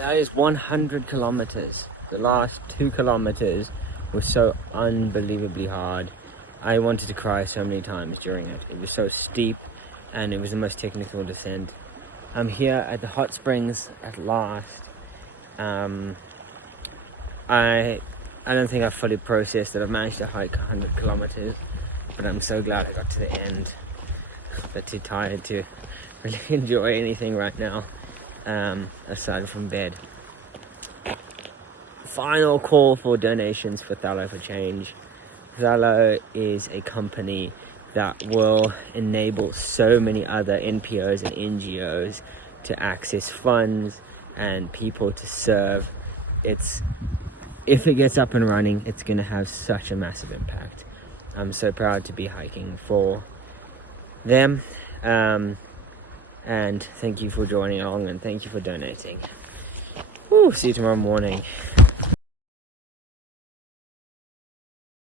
That is 100 kilometers. The last 2 kilometers was so unbelievably hard. I wanted to cry so many times during it. It was so steep and it was the most technical descent. I'm here at the hot springs at last. I don't think I've fully processed that I've managed to hike 100 kilometers, but I'm so glad I got to the end. But too tired to really enjoy anything right now, aside from bed. Final call for donations for Thallo for Change. Thallo is a company that will enable so many other NPOs and NGOs to access funds and people to serve. If it gets up and running, it's going to have such a massive impact. I'm so proud to be hiking for them. And thank you for joining along and thank you for donating. See you tomorrow morning.